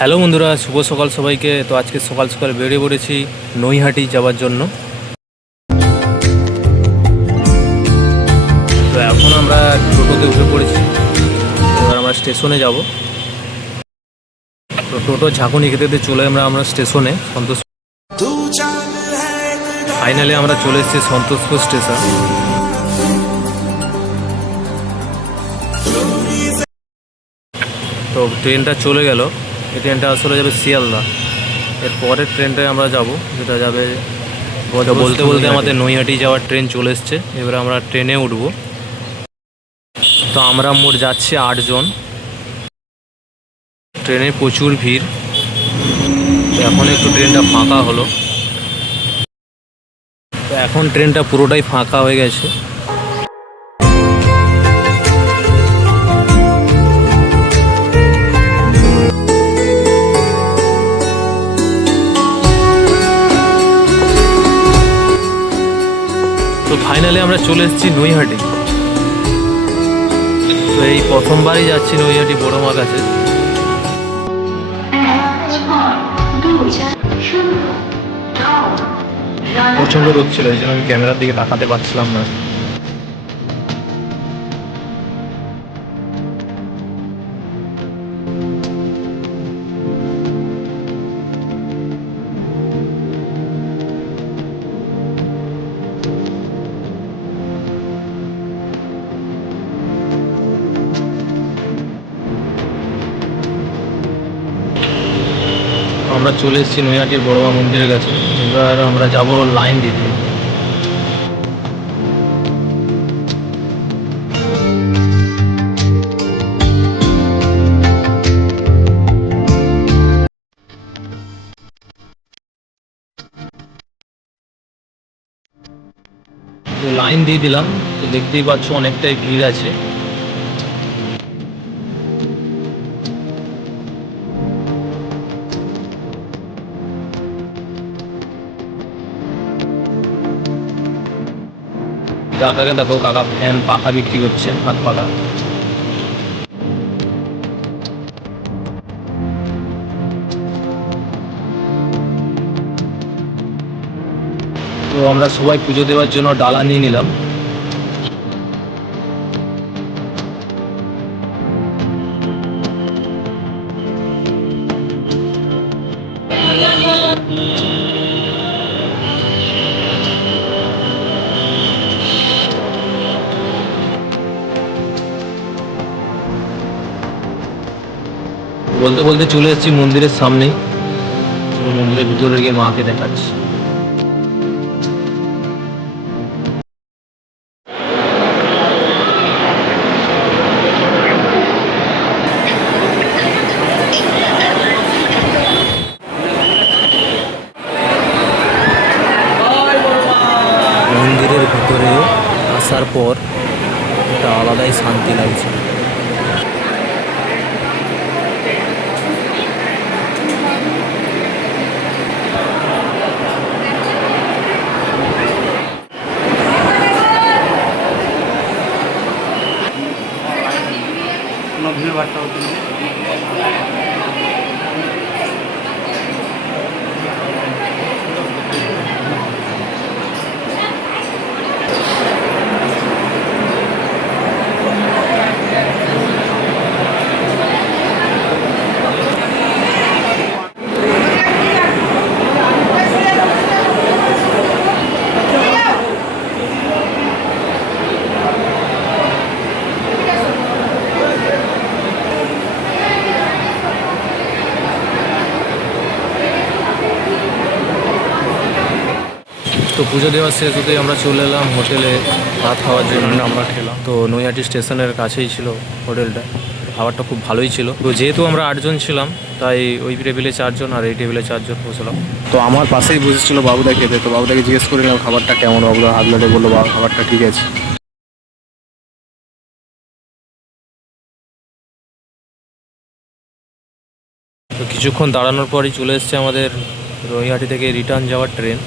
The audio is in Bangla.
হ্যালো বন্ধুরা, শুভ সকাল সবাইকে। তো আজকে সকাল সকাল বেরিয়ে পড়েছি নৈহাটি যাওয়ার জন্য। তো এখন আমরা টোটোতে উঠে পড়েছি, এবার আমরা স্টেশনে যাব। তো টোটো ঝাঁকুনি খেতে চলে আমরা স্টেশনে সন্তোষ। ফাইনালি আমরা চলে এসেছি সন্তোষপুর স্টেশন। তো ট্রেনটা চলে গেল। এই ট্রেনটা আসলে যাবে শিয়ালদা। এর পরের ট্রেনটায় আমরা যাব, যেটা যাবে বলতে বলতে আমাদের নৈহাটি যাওয়ার ট্রেন চলে এসছে। এবারে আমরা ট্রেনে উঠব। তো আমরা মোট যাচ্ছি 8 জন। ট্রেনে প্রচুর ভিড়। তো এখন একটু ট্রেনটা ফাঁকা হলো। তো এখন ট্রেনটা পুরোটাই ফাঁকা হয়ে গেছে। তো ফাইনালি আমরা চলে এসেছি নৈহাটি। তো এই প্রথমবারই যাচ্ছি নৈহাটি বড় মার কাছে। প্রচণ্ড রোদ ছিল, এই জন্য আমি ক্যামেরার দিকে তাকাতে পারছিলাম না। আমরা চলে এসেছি নৈহাটির বড়মা মন্দিরের কাছে। এবার আমরা যাব লাইন দিতে। তো লাইন দিয়ে দিলাম। তো দেখতেই পাচ্ছ অনেকটাই ভিড় আছে। কাকাকে দেখো, কাকা ফ্যান পাখা বিক্রি করছে, হাত পাখা। তো আমরা সবাই পুজো দেওয়ার জন্য ডালা নিয়ে নিলাম। বলতে বলতে চলে এসেছি মন্দিরের সামনেই। মন্দিরের ভিতরে গিয়ে মাকে দেখাচ্ছি। মন্দিরের ভিতরে আসার পর একটা আলাদাই শান্তি লাগছে। তো পুজো দেওয়ার শেষ হতেই আমরা চলে এলাম হোটেলে ভাত খাওয়ার জন্য। আমরা খেলাম। তো নৈহাটি স্টেশনের কাছেই ছিল হোটেলটা। খাবারটা খুব ভালোই ছিল। তো যেহেতু আমরা 8 জন ছিলাম, তাই ওই টেবিলে 4 জন আর এই টেবিলে 4 জন বসলাম। তো আমার পাশেই বসেছিল বাবুদা খেতে। তো বাবুদাকে জিজ্ঞেস করে নিলাম খাবারটা কেমন। বাবুদা হাত লাটে বললো বাবা খাবারটা ঠিক আছে। তো কিছুক্ষণ দাঁড়ানোর পরই চলে এসছে আমাদের নৈহাটি থেকে রিটার্ন যাওয়ার ট্রেন।